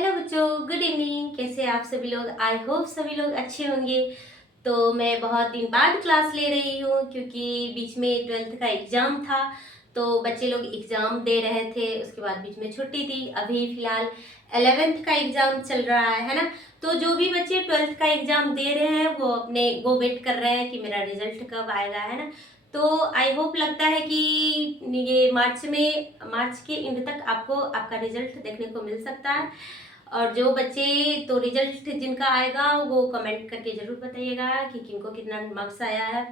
Hello बच्चों, good evening. कैसे आप सभी लोग? आई होप सभी लोग अच्छे होंगे। तो मैं बहुत दिन बाद क्लास ले रही हूँ क्योंकि बीच में 12th का एग्ज़ाम था। तो बच्चे लोग एग्ज़ाम दे रहे थे, उसके बाद बीच में छुट्टी थी। अभी फ़िलहाल 11th का एग्ज़ाम चल रहा है ना। तो जो भी बच्चे 12th का एग्ज़ाम दे रहे हैं वो वेट कर रहे हैं कि मेरा रिजल्ट कब आएगा, है ना। तो आई होप लगता है कि ये मार्च के एंड तक आपको आपका रिजल्ट देखने को मिल सकता है। और जो बच्चे तो रिजल्ट जिनका आएगा वो कमेंट करके ज़रूर बताइएगा कि किनको कितना मार्क्स आया है।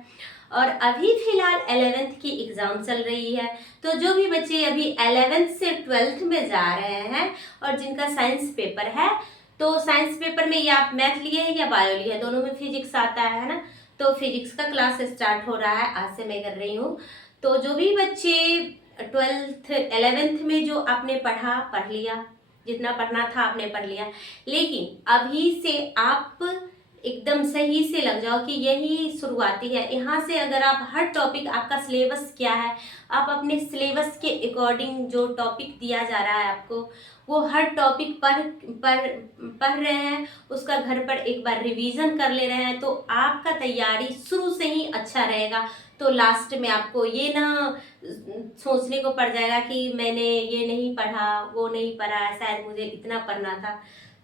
और अभी फ़िलहाल 11th की एग्ज़ाम चल रही है। तो जो भी बच्चे अभी 11th से 12th में जा रहे हैं और जिनका साइंस पेपर है, तो साइंस पेपर में या आप मैथ लिए हैं या बायो लिए हैं, दोनों में फिजिक्स आता है ना। तो फिजिक्स का क्लास स्टार्ट हो रहा है, आज से मैं कर रही हूँ। तो जो भी बच्चे 12th 11th में जो आपने पढ़ लिया, जितना पढ़ना था आपने पढ़ लिया, लेकिन अभी से आप एकदम सही से लग जाओ कि यही शुरुआती है। यहाँ से अगर आप हर टॉपिक, आपका सिलेबस क्या है, आप अपने सिलेबस के अकॉर्डिंग जो टॉपिक दिया जा रहा है आपको, वो हर टॉपिक पढ़ रहे हैं, उसका घर पर एक बार रिवीजन कर ले रहे हैं, तो आपका तैयारी शुरू से ही अच्छा रहेगा। तो लास्ट में आपको ये ना सोचने को पड़ जाएगा कि मैंने ये नहीं पढ़ा, वो नहीं पढ़ा, शायद मुझे इतना पढ़ना था।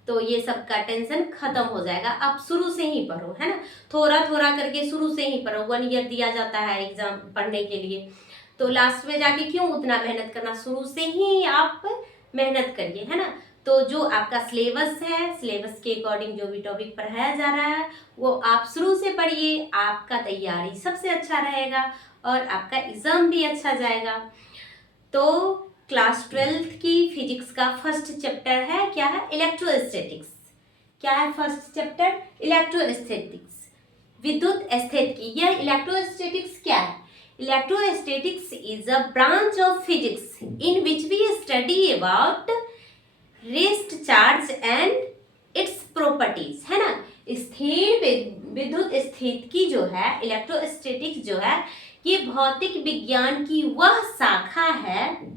तो ये सब का टेंशन खत्म हो जाएगा। आप शुरू से ही पढ़ो, है ना। थोड़ा थोड़ा करके शुरू से ही पढ़ो। 1 ईयर दिया जाता है एग्जाम पढ़ने के लिए, तो लास्ट में जाके क्यों उतना मेहनत करना। शुरू से ही आप मेहनत करिए, है ना। तो जो आपका सिलेबस है, सिलेबस के अकॉर्डिंग जो भी टॉपिक पढ़ाया जा रहा है वो आप शुरू से पढ़िए। आपका तैयारी सबसे अच्छा रहेगा और आपका एग्जाम भी अच्छा जाएगा। तो क्लास 12th की फिजिक्स का फर्स्ट चैप्टर है, क्या है? इलेक्ट्रोस्टैटिक्स। क्या है फर्स्ट चैप्टर? इलेक्ट्रोस्टैटिक्स, विद्युत स्थितिकी। यह इलेक्ट्रोस्टैटिक्स क्या है? Electrostatics is a branch of physics in which we study about rest charge and its properties, है ना। स्थिर विद्युत स्थितिकी जो है, इलेक्ट्रोस्टैटिक्स जो है, ये भौतिक विज्ञान की वह शाखा है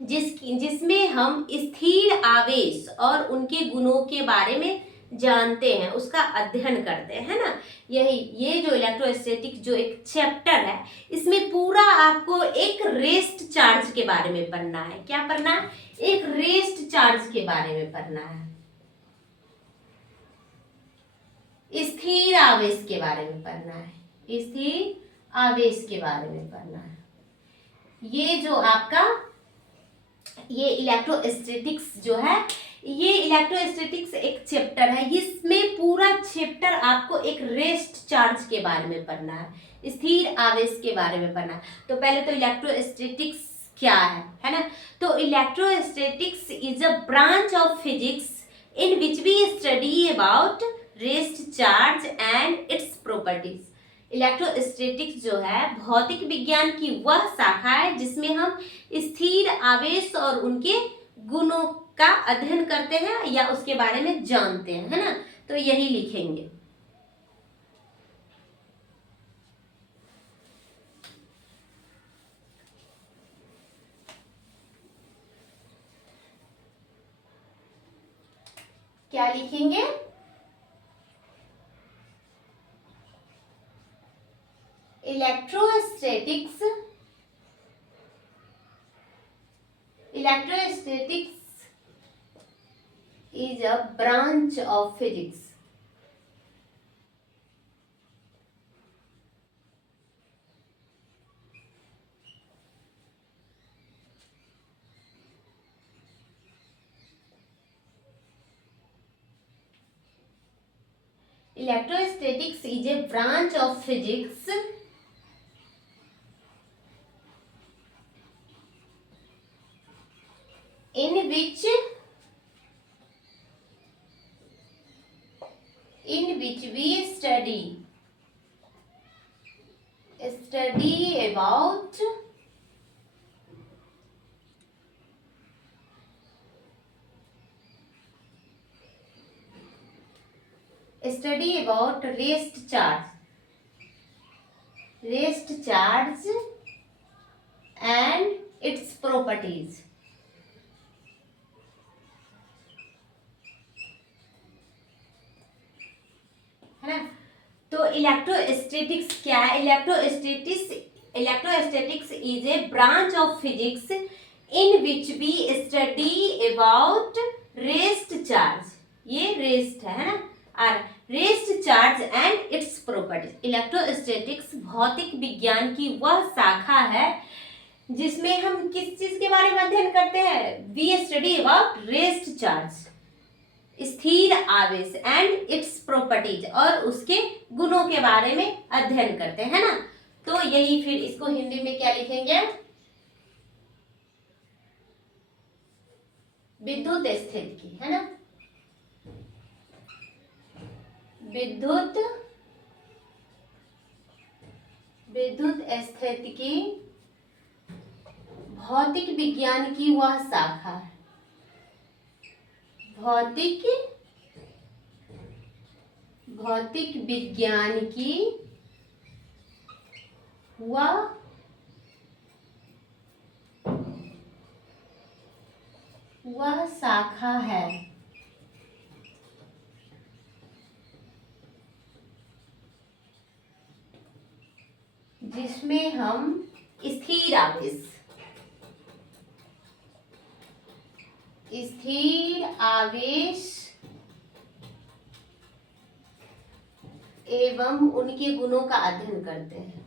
जिसमें हम स्थिर आवेश और उनके गुणों के बारे में जानते हैं, उसका अध्ययन करते हैं, है ना। ये जो इलेक्ट्रोस्टैटिक जो एक चैप्टर है, इसमें पूरा आपको एक रेस्ट चार्ज के बारे में पढ़ना है। क्या पढ़ना है? एक रेस्ट चार्ज के बारे में पढ़ना है, स्थिर आवेश के बारे में पढ़ना है, स्थिर आवेश के बारे में पढ़ना है। ये जो आपका ये इलेक्ट्रोस्टैटिक्स जो है, ये इलेक्ट्रोस्टैटिक्स एक चैप्टर है। इसमें पूरा चैप्टर आपको एक रेस्ट चार्ज के बारे में पढ़ना है, स्थिर आवेश के बारे में पढ़ना है। तो पहले तो इलेक्ट्रोस्टैटिक्स क्या है ना। तो electrostatics is a branch of physics in which we study about rest charge and its properties. Electrostatics जो है भौतिक विज्ञान की वह शाखा है जिसमें हम स्थिर आवेश और उनके गुणों का अध्ययन करते हैं या उसके बारे में जानते हैं, है ना। तो यही लिखेंगे। क्या लिखेंगे? Electrostatics is a branch of physics. Electrostatics is a branch of physics in which we study about rest charge and its properties. Electrostatics क्या है? Electrostatics is a branch of physics in which we study about rest charge, ये rest है ना, और rest charge and its properties. Electrostatics भौतिक विज्ञान की वह शाखा है जिसमें हम किस चीज के बारे में अध्ययन करते हैं? We study about rest charge, स्थिर आवेश, एंड इट्स प्रॉपर्टीज, और उसके गुणों के बारे में अध्ययन करते हैं ना। तो यही, फिर इसको हिंदी में क्या लिखेंगे? विद्युत स्थितिकी, है ना, विद्युत स्थितिकी भौतिक विज्ञान की वह शाखा है, भौतिक विज्ञान की वह शाखा है जिसमें हम स्थिर आवेश एवं उनके गुणों का अध्ययन करते हैं।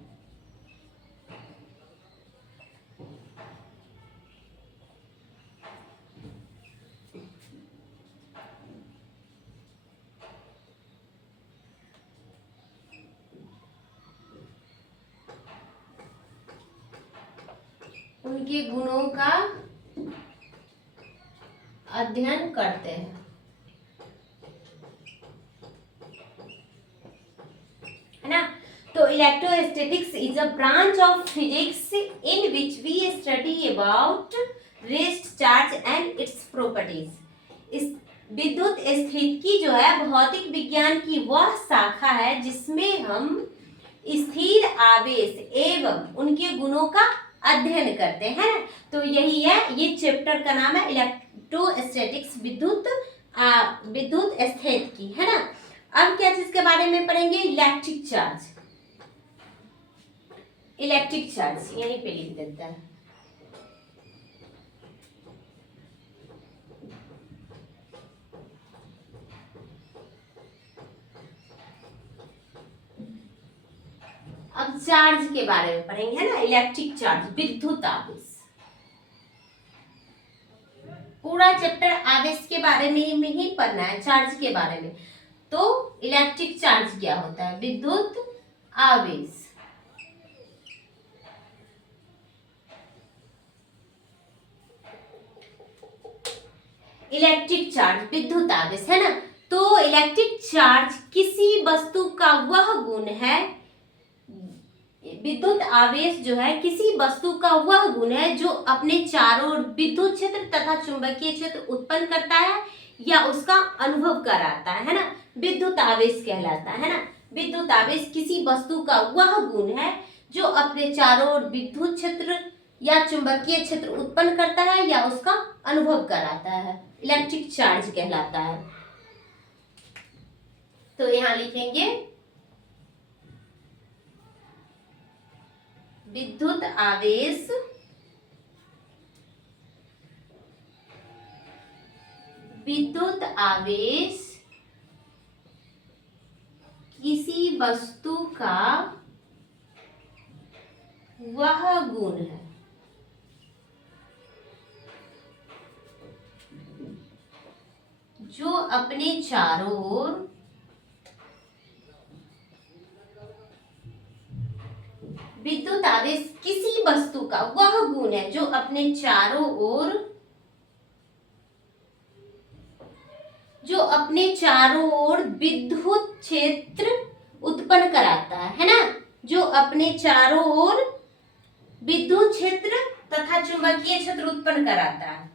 उनके गुणों का अध्ययन करते हैं, है ना। तो electrostatics is a branch of physics in which we study about rest charge and its properties. इस विद्युत स्थितिकी जो है भौतिक विज्ञान की वह शाखा है जिसमें हम स्थिर आवेश एवं उनके गुणों का अध्ययन करते हैं। तो यही है, ये चैप्टर का नाम है इलेक्ट्रोस्टैटिक्स, विद्युत स्थितिकी, है ना। अब क्या चीज के बारे में पढ़ेंगे? इलेक्ट्रिक चार्ज यहीं पे लिख देता है। अब चार्ज के बारे में पढ़ेंगे, है ना। इलेक्ट्रिक चार्ज, विद्युत आवेश, पूरा चैप्टर आवेश के बारे में ही पढ़ना है, चार्ज के बारे में। तो इलेक्ट्रिक चार्ज क्या होता है? विद्युत आवेश। इलेक्ट्रिक चार्ज, विद्युत आवेश, है ना। तो इलेक्ट्रिक चार्ज किसी वस्तु का वह गुण है, विद्युत आवेश जो है किसी वस्तु का वह गुण है जो अपने चारों ओर विद्युत क्षेत्र तथा चुंबकीय क्षेत्र उत्पन्न करता है या उसका अनुभव कराता है ना, विद्युत आवेश कहलाता है ना। विद्युत आवेश किसी वस्तु का वह गुण है जो अपने चारों ओर विद्युत क्षेत्र या चुंबकीय क्षेत्र उत्पन्न करता है या उसका अनुभव कराता है, इलेक्ट्रिक चार्ज कहलाता है। तो यहां लिखेंगे विद्युत आवेश किसी वस्तु का वह गुण है जो अपने चारों ओर विद्युत आवेश किसी वस्तु का वह गुण है जो अपने चारों ओर विद्युत क्षेत्र उत्पन्न कराता है ना, जो अपने चारों ओर विद्युत क्षेत्र तथा चुंबकीय क्षेत्र उत्पन्न कराता है।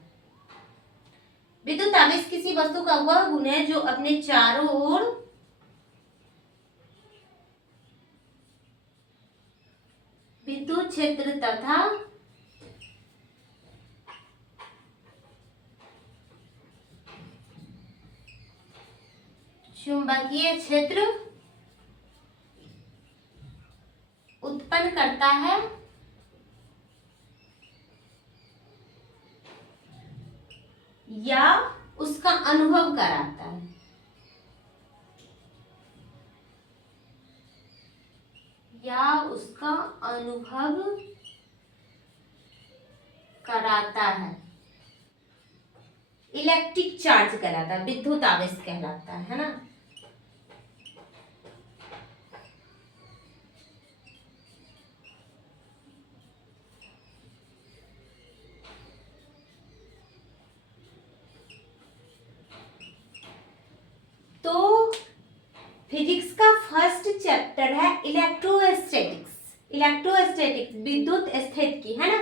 विद्युत आवेश किसी वस्तु का वह गुण है जो अपने चारों ओर विद्युत क्षेत्र तथा चुंबकीय क्षेत्र करता है, या उसका अनुभव कराता है। या उसका अनुभव कराता है। इलेक्ट्रिक चार्ज कहलाता है, विद्युत आवेश कहलाता है ना। तो फिजिक्स का फर्स्ट चैप्टर है इलेक्ट्रोस्टैटिक्स। इलेक्ट्रोस्टैटिक्स विद्युत स्थितिकी है ना।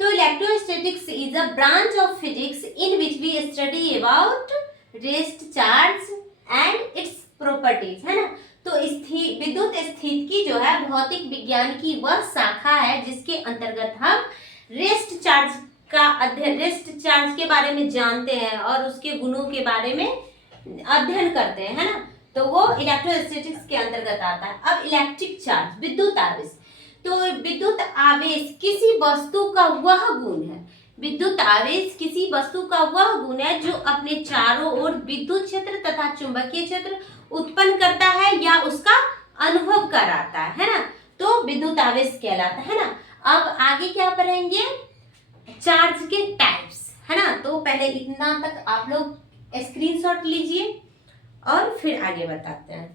तो electrostatics is a branch of physics in which we study about rest charge and its properties है ना। तो विद्युत स्थितिकी जो है भौतिक विज्ञान की वह शाखा है जिसके अंतर्गत हम रेस्ट चार्ज का अध्ययन, रेस्ट चार्ज के बारे में जानते हैं और उसके गुणों के बारे में अध्ययन करते हैं है ना। तो वो इलेक्ट्रोस्टैटिक्स के अंतर्गत आता है। अब इलेक्ट्रिक चार्ज विद्युत आवेश। तो विद्युत आवेश किसी वस्तु का वह गुण है, विद्युत आवेश किसी वस्तु का वह गुण है जो अपने चारों ओर विद्युत क्षेत्र तथा चुंबकीय क्षेत्र उत्पन्न करता है या उसका अनुभव कराता है ना। तो विद्युत आवेश कहलाता है ना। अब आगे क्या पढ़ेंगे, चार्ज के टाइप्स है ना। तो पहले इतना तक आप लोग स्क्रीनशॉट लीजिए और फिर आगे बताते हैं।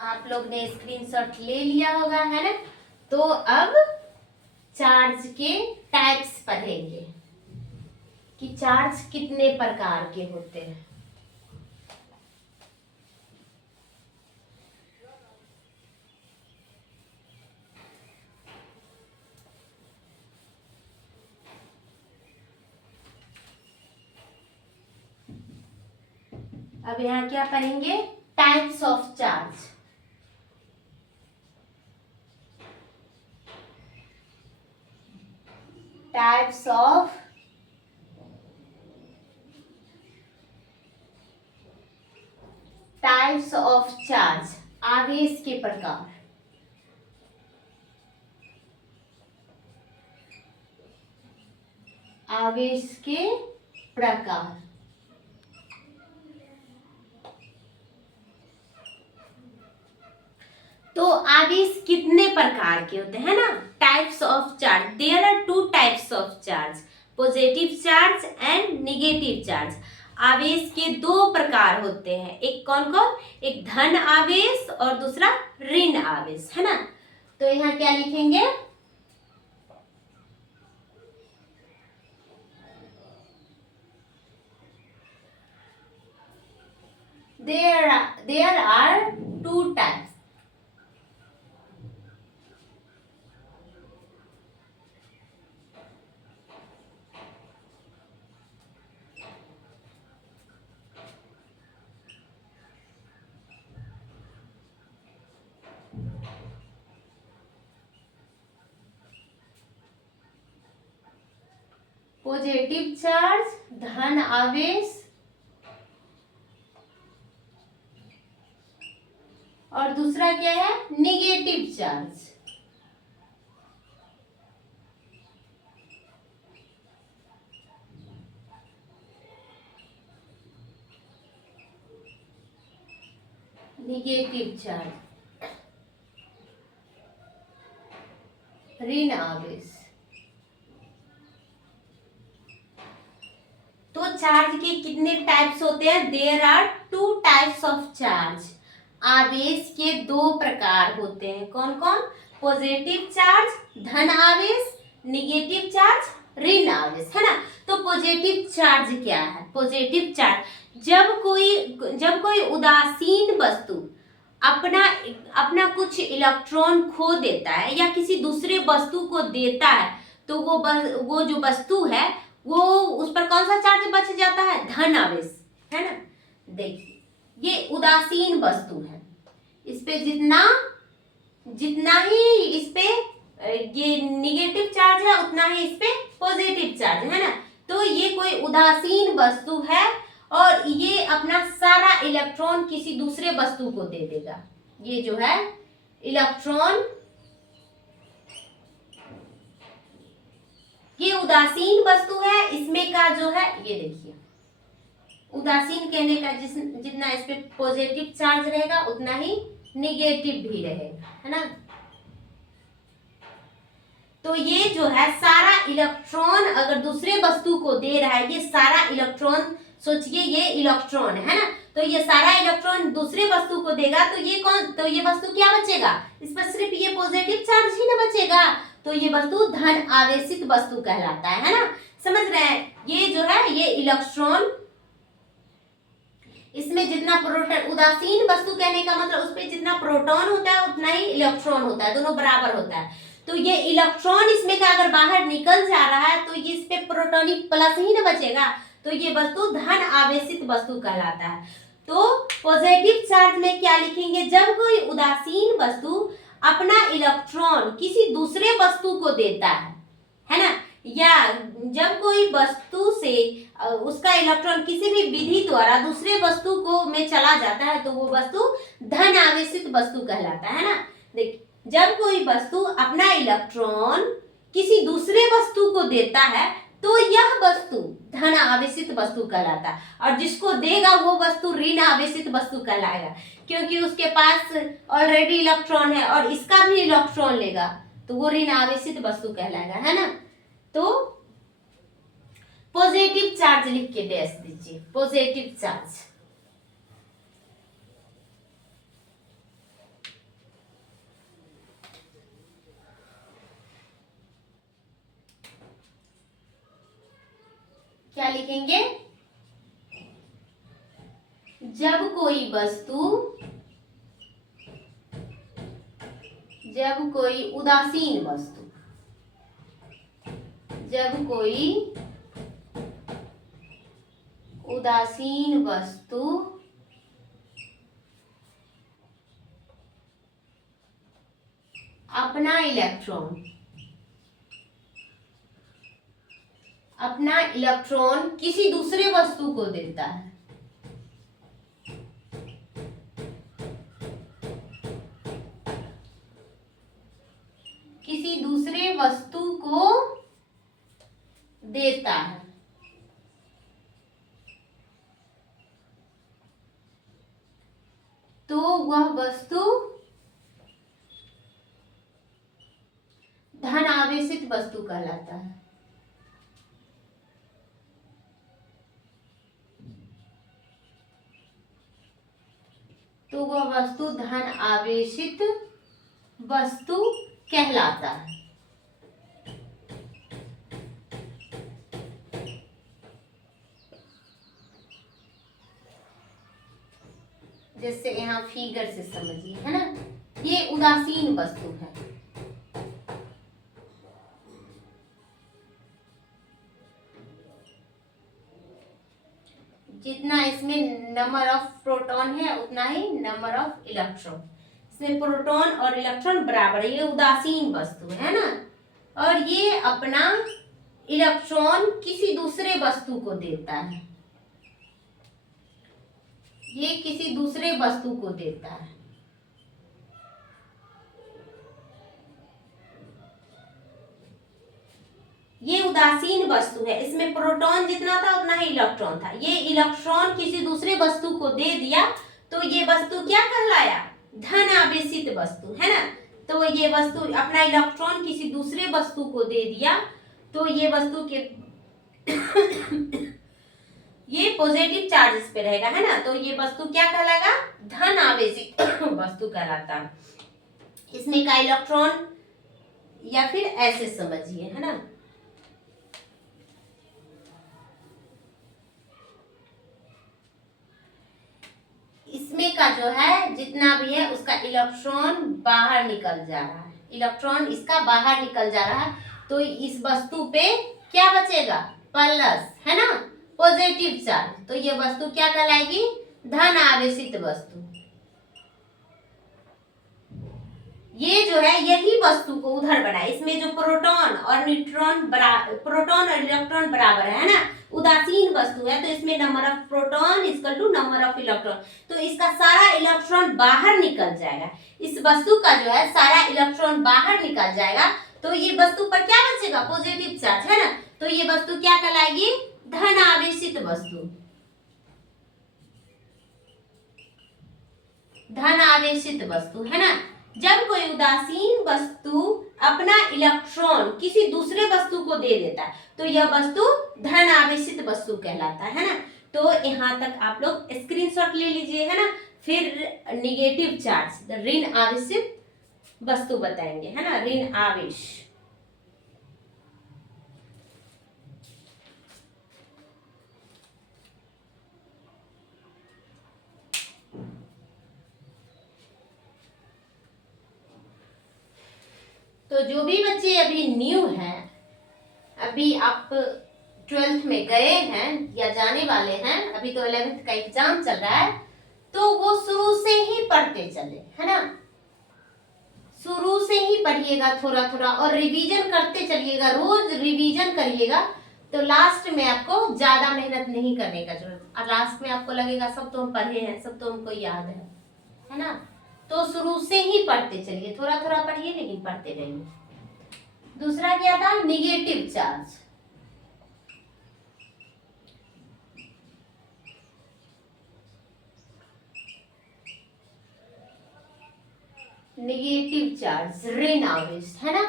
आप लोग ने स्क्रीनशॉट ले लिया होगा है ना। तो अब चार्ज के टाइप्स पढ़ेंगे कि चार्ज कितने प्रकार के होते हैं। अब यहाँ क्या पढ़ेंगे, types of charge. Types of charge, आवेश के प्रकार। आवेश के प्रकार। तो आवेश कितने प्रकार के होते हैं ना। Types of charge, there are two types of charge, positive charge and negative charge. आवेश के दो प्रकार होते हैं, एक कौन कौन, एक धन आवेश और दूसरा ऋण आवेश है ना। तो यहाँ क्या लिखेंगे, there are two types. Positive charge धन आवेश और दूसरा क्या है, नेगेटिव चार्ज। नेगेटिव चार्ज, ऋण आवेश। तो चार्ज के कितने टाइप्स होते हैं, there are two types of charge. आवेश के दो प्रकार होते हैं, कौन कौन, पॉजिटिव चार्ज धन आवेश, नेगेटिव चार्ज ऋण आवेश है ना। तो पॉजिटिव चार्ज क्या है, पॉजिटिव चार्ज जब कोई उदासीन वस्तु अपना कुछ इलेक्ट्रॉन खो देता है या किसी दूसरे वस्तु को देता है, तो वो जो वस्तु है वो उस पर कौन सा चार्ज बच जाता है, धन आवेश, है ना। देखिए ये उदासीन वस्तु है, इस पे जितना जितना ही इस पे ये निगेटिव चार्ज है उतना ही इस पे पॉजिटिव चार्ज है ना। तो ये कोई उदासीन वस्तु है और ये अपना सारा इलेक्ट्रॉन किसी दूसरे वस्तु को दे देगा। ये जो है इलेक्ट्रॉन, ये उदासीन वस्तु है, इसमें का जो है ये देखिए उदासीन कहने का जितना इस पे पॉजिटिव चार्ज रहेगा उतना ही निगेटिव भी रहेगा, है ना। तो ये जो है सारा इलेक्ट्रॉन अगर दूसरे वस्तु को दे रहा है, ये सारा इलेक्ट्रॉन सोचिए ये इलेक्ट्रॉन है ना, तो ये सारा इलेक्ट्रॉन दूसरे वस्तु को देगा तो ये कौन, तो ये वस्तु क्या बचेगा, इस पर सिर्फ ये पॉजिटिव चार्ज ही ना बचेगा, तो ये वस्तु धन आवेशित वस्तु कहलाता है ना। समझ रहे हैं, ये जो है ये इलेक्ट्रॉन, इसमें जितना प्रोटॉन, उदासीन वस्तु कहने का मतलब उस पर जितना प्रोटॉन होता है उतना ही इलेक्ट्रॉन होता है, दोनों बराबर होता है। तो ये इलेक्ट्रॉन इसमें का अगर बाहर निकल जा रहा है तो ये इस पे प्रोटॉनिक प्लस ही ना बचेगा, तो ये वस्तु धन आवेशित वस्तु कहलाता है। तो पॉजिटिव चार्ज में क्या लिखेंगे, जब कोई उदासीन वस्तु अपना इलेक्ट्रॉन किसी दूसरे वस्तु को देता है ना, या जब कोई वस्तु से उसका इलेक्ट्रॉन किसी भी विधि द्वारा दूसरे वस्तु को में चला जाता है तो वो वस्तु धन आवेशित वस्तु कहलाता है ना। देखिए जब कोई वस्तु अपना इलेक्ट्रॉन किसी दूसरे वस्तु को देता है तो यह वस्तु धन आवेशित वस्तु कहलाता है, और जिसको देगा वो वस्तु ऋण आवेशित वस्तु कहलाएगा, क्योंकि उसके पास ऑलरेडी इलेक्ट्रॉन है और इसका भी इलेक्ट्रॉन लेगा तो वो ऋण आवेशित वस्तु कहलाएगा, है ना। तो पॉजिटिव चार्ज लिख के डैश दीजिए, पॉजिटिव चार्ज। क्या लिखेंगे, जब कोई वस्तु, जब कोई उदासीन वस्तु, जब कोई उदासीन वस्तु अपना इलेक्ट्रॉन, अपना इलेक्ट्रॉन किसी दूसरे वस्तु को देता है, किसी दूसरे वस्तु को देता है, तो वह वस्तु धन आवेशित वस्तु कहलाता है। तो वह वस्तु धन आवेशित वस्तु कहलाता है। जैसे यहाँ फिगर से समझिए, है ना, ये उदासीन वस्तु है, जितना इसमें नंबर ऑफ प्रोटॉन है उतना ही नंबर ऑफ इलेक्ट्रॉन, इसमें प्रोटॉन और इलेक्ट्रॉन बराबर है, ये उदासीन वस्तु है ना, और ये अपना इलेक्ट्रॉन किसी दूसरे वस्तु को देता है, ये किसी दूसरे वस्तु को देता है। ये उदासीन वस्तु है, इसमें प्रोटॉन जितना था उतना ही इलेक्ट्रॉन था, ये इलेक्ट्रॉन किसी दूसरे वस्तु को दे दिया तो ये वस्तु क्या कहलाया, धन आवेशित वस्तु, है ना। तो ये वस्तु अपना इलेक्ट्रॉन किसी दूसरे वस्तु को दे दिया तो ये वस्तु के ये पॉजिटिव चार्ज इस पे रहेगा, है ना, तो ये वस्तु क्या कहलाएगा, धन आवेशित वस्तु कहलाता है। इसमें का इलेक्ट्रॉन, या फिर ऐसे समझिए, है ना, इसमें का जो है जितना भी है उसका इलेक्ट्रॉन बाहर निकल जा रहा है, इलेक्ट्रॉन इसका बाहर निकल जा रहा है, तो इस वस्तु पे क्या बचेगा, प्लस, है ना, पॉजिटिव चार्ज, तो ये वस्तु क्या कहलाएगी? धन आवेशित वस्तु। ये जो है यही वस्तु को उधर बनाए, इसमें जो प्रोटॉन और न्यूट्रॉन प्रोटॉन और इलेक्ट्रॉन बराबर है ना, उदासीन वस्तु है, तो इसमें number of proton equal to number of electron, तो इसका सारा इलेक्ट्रॉन बाहर निकल जाएगा, इस वस्तु का जो है सारा इलेक्ट्रॉन बाहर निकल जाएगा, तो ये वस्तु पर क्या बचेगा? पॉजिटिव चार्ज, है ना, तो ये वस्तु क्या कहलाएगी? धन आवेशित वस्तु, धन आवेशित वस्तु, है ना। जब कोई उदासीन वस्तु अपना इलेक्ट्रॉन किसी दूसरे वस्तु को दे देता है तो यह वस्तु धन आवेशित वस्तु कहलाता है ना। तो यहाँ तक आप लोग स्क्रीनशॉट ले लीजिए, है ना। फिर निगेटिव चार्ज, ऋण आवेशित वस्तु बताएंगे, है ना, ऋण आवेश। तो जो भी बच्चे अभी न्यू हैं, अभी आप 12th में गए हैं या जाने वाले हैं, अभी तो 11th का एग्जाम चल रहा है, तो वो शुरू से ही पढ़ते चले, है ना, शुरू से ही पढ़िएगा थोड़ा थोड़ा और रिवीजन करते चलिएगा, रोज रिवीजन करिएगा, तो लास्ट में आपको ज्यादा मेहनत नहीं करने का जरूरत, और लास्ट में आपको लगेगा सब तो हम पढ़े हैं, सब तो हमको याद है ना। तो शुरू से ही पढ़ते चलिए, थोड़ा थोड़ा पढ़िए लेकिन पढ़ते रहिए। दूसरा क्या था? Negative charge. निगेटिव चार्ज, ऋण आवेश, है ना।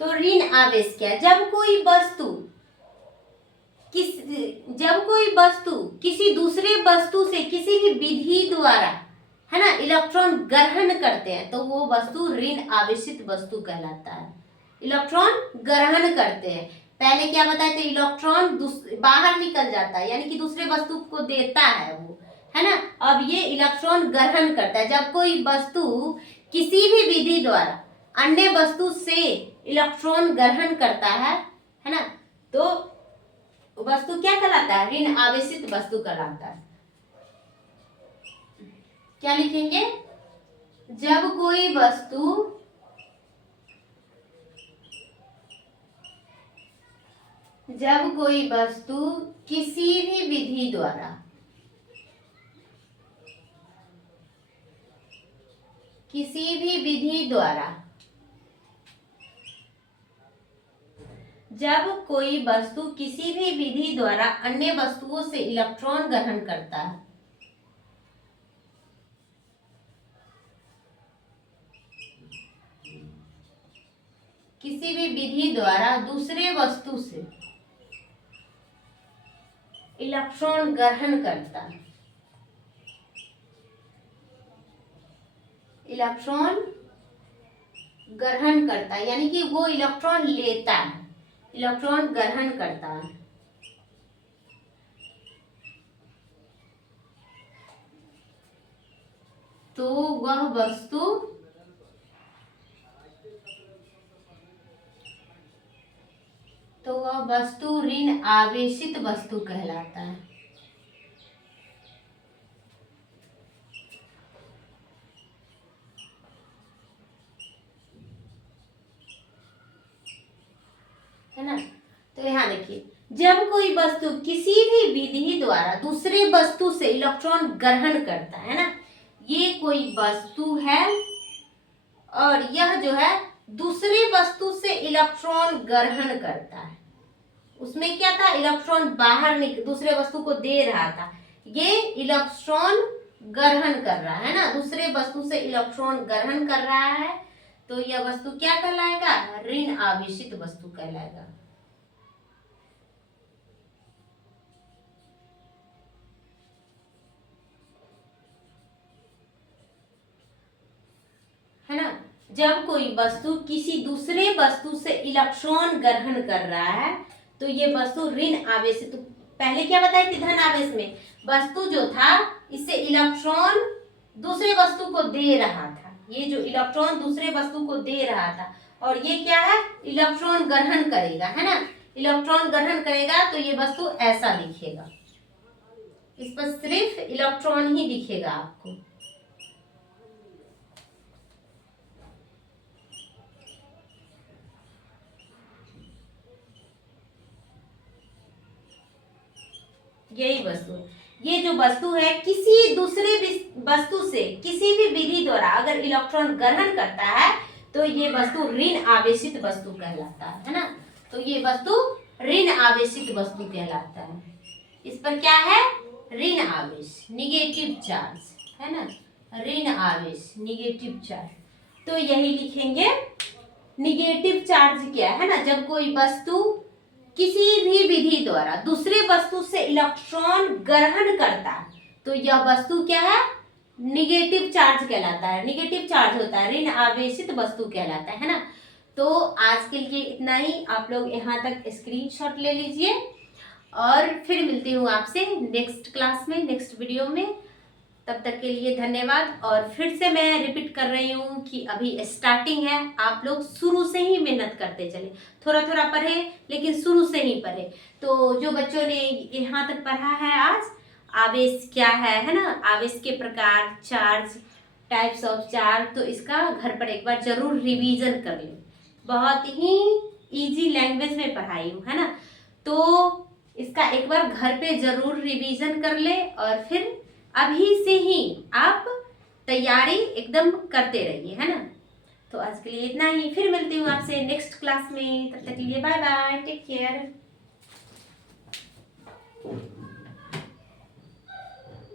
तो ऋण आवेश क्या है? जब कोई वस्तु किसी दूसरे वस्तु से किसी भी विधि द्वारा, है ना, इलेक्ट्रॉन ग्रहण करते हैं तो वो वस्तु ऋण आवेशित वस्तु कहलाता है। इलेक्ट्रॉन ग्रहण करते हैं, पहले क्या बताए थे, इलेक्ट्रॉन बाहर निकल जाता है, यानी कि दूसरे वस्तु को देता है वो, है ना। अब ये इलेक्ट्रॉन ग्रहण करता है, जब कोई वस्तु किसी भी विधि द्वारा अन्य वस्तु से इलेक्ट्रॉन ग्रहण करता है ना, तो वस्तु क्या कहलाता है? ऋण आवेशित वस्तु कहलाता है। क्या लिखेंगे? जब कोई वस्तु किसी भी विधि द्वारा जब कोई वस्तु किसी भी विधि द्वारा अन्य वस्तुओं से इलेक्ट्रॉन ग्रहण करता है, किसी भी विधि द्वारा दूसरे वस्तु से इलेक्ट्रॉन ग्रहण करता है, इलेक्ट्रॉन ग्रहण करता है, यानी कि वो इलेक्ट्रॉन लेता है, इलेक्ट्रॉन ग्रहण करता है, तो वह वस्तु ऋण आवेशित वस्तु कहलाता है। है ना। तो यहाँ देखिए, जब कोई वस्तु किसी भी विधि द्वारा दूसरे वस्तु से इलेक्ट्रॉन ग्रहण करता है ना, ये कोई वस्तु है और यह जो है दूसरे वस्तु से इलेक्ट्रॉन ग्रहण करता है, उसमें क्या था, इलेक्ट्रॉन बाहर दूसरे वस्तु को दे रहा था, ये इलेक्ट्रॉन ग्रहण कर रहा है ना, दूसरे वस्तु से इलेक्ट्रॉन ग्रहण कर रहा है, तो यह वस्तु क्या कहलाएगा? ऋण आवेशित वस्तु कहलाएगा। है ना। जब कोई वस्तु किसी दूसरे वस्तु से इलेक्ट्रॉन ग्रहण कर रहा है तो ये वस्तु ऋण आवेशित पहले क्या बताई थी धन आवेश में, वस्तु जो था इससे इलेक्ट्रॉन दूसरे वस्तु को दे रहा था, ये जो इलेक्ट्रॉन दूसरे वस्तु को दे रहा था, और ये क्या है, इलेक्ट्रॉन ग्रहण करेगा, है ना, इलेक्ट्रॉन ग्रहण करेगा तो ये वस्तु ऐसा दिखेगा, इस पर सिर्फ इलेक्ट्रॉन ही दिखेगा आपको। यही वस्तु है, ये जो वस्तु है किसी दूसरे वस्तु से किसी भी विधि द्वारा अगर इलेक्ट्रॉन ग्रहण करता है तो ये वस्तु ऋण आवेशित वस्तु कहलाता है ना, तो ये वस्तु ऋण आवेशित वस्तु कहलाता है। इस पर क्या है, ऋण आवेश, निगेटिव चार्ज, है ना, ऋण आवेश, निगेटिव चार्ज। तो यही लिखेंगे, निगेटिव चार्ज क्या है ना, जब कोई वस्तु किसी भी विधि द्वारा दूसरे वस्तु से इलेक्ट्रॉन ग्रहण करता है तो यह वस्तु क्या है, निगेटिव चार्ज कहलाता है, निगेटिव चार्ज होता है, ऋण आवेशित वस्तु कहलाता है ना। तो आज के लिए इतना ही, आप लोग यहाँ तक स्क्रीनशॉट ले लीजिए और फिर मिलती हूँ आपसे नेक्स्ट क्लास में, नेक्स्ट वीडियो में। तब तक के लिए धन्यवाद। और फिर से मैं रिपीट कर रही हूँ कि अभी स्टार्टिंग है, आप लोग शुरू से ही मेहनत करते चले, थोड़ा थोड़ा पढ़े लेकिन शुरू से ही पढ़े। तो जो बच्चों ने यहाँ तक पढ़ा है आज, आवेश क्या है ना, आवेश के प्रकार, चार्ज, टाइप्स ऑफ चार्ज, तो इसका घर पर एक बार जरूर रिवीजन कर लें, बहुत ही इजी लैंग्वेज में पढ़ाई हूँ, है ना, तो इसका एक बार घर पे जरूर रिवीजन कर ले और फिर अभी से ही आप तैयारी एकदम करते रहिए, है ना। तो आज के लिए इतना ही, फिर मिलती हूँ आपसे नेक्स्ट क्लास में, तब तक के लिए बाय बाय, टेक केयर।